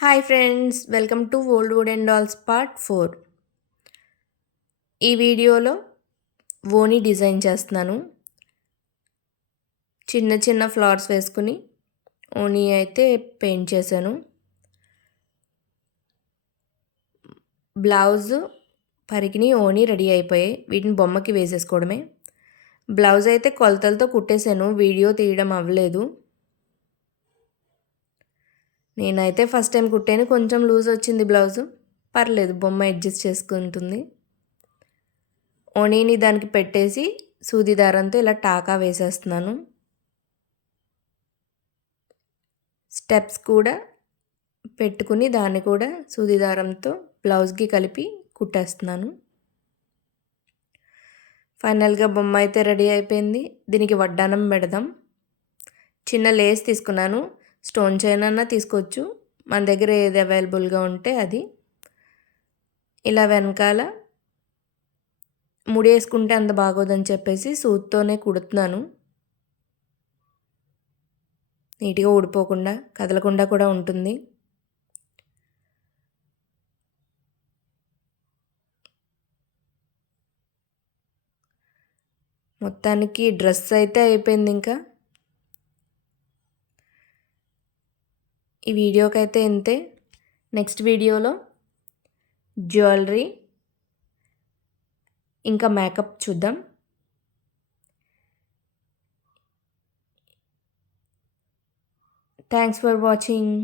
Hi friends, welcome to old wood and dolls part 4. ఈ వీడియోలో ఓని డిజైన్ చేస్తున్నాను. చిన్న చిన్న ఫ్లవర్స్ వేసుకుని ఓని అయితే పెయింట్ చేశాను. బ్లౌజ్ పరికిని ఓని రెడీ అయిపోయాయి. వీటిని బొమ్మకి వేసేసుకోవడమే. బ్లౌజ్ అయితే కొలతలతో కుట్టేశాను, వీడియో తీయడం అవ్వలేదు. నేనైతే ఫస్ట్ టైం కుట్టాను, కొంచెం లూజ్ వచ్చింది బ్లౌజు. పర్లేదు, బొమ్మ అడ్జస్ట్ చేసుకుంటుంది. ఓనీని దానికి పెట్టేసి సూది దారంతో ఇలా టాకా వేసేస్తున్నాను. స్టెప్స్ కూడా పెట్టుకుని దాన్ని కూడా సూది దారంతో బ్లౌజ్కి కలిపి కుట్టేస్తున్నాను. ఫైనల్గా బొమ్మ అయితే రెడీ అయిపోయింది. దీనికి వడ్డానం పెడదాం. చిన్న లేస్ తీసుకున్నాను. స్టోన్ చైన్ అన్నా తీసుకోవచ్చు, మన దగ్గర ఏది అవైలబుల్గా ఉంటే అది. ఇలా వెనకాల ముడి వేసుకుంటే అంత బాగోదని చెప్పేసి సూత్తోనే కుడుతున్నాను. నీట్గా ఊడిపోకుండా కదలకుండా కూడా ఉంటుంది. మొత్తానికి డ్రెస్ అయితే అయిపోయింది. ఇంకా ఈ వీడియోకైతే ఇంతే. నెక్స్ట్ వీడియోలో జ్యువెలరీ ఇంకా మేకప్ చూద్దాం. Thanks for watching.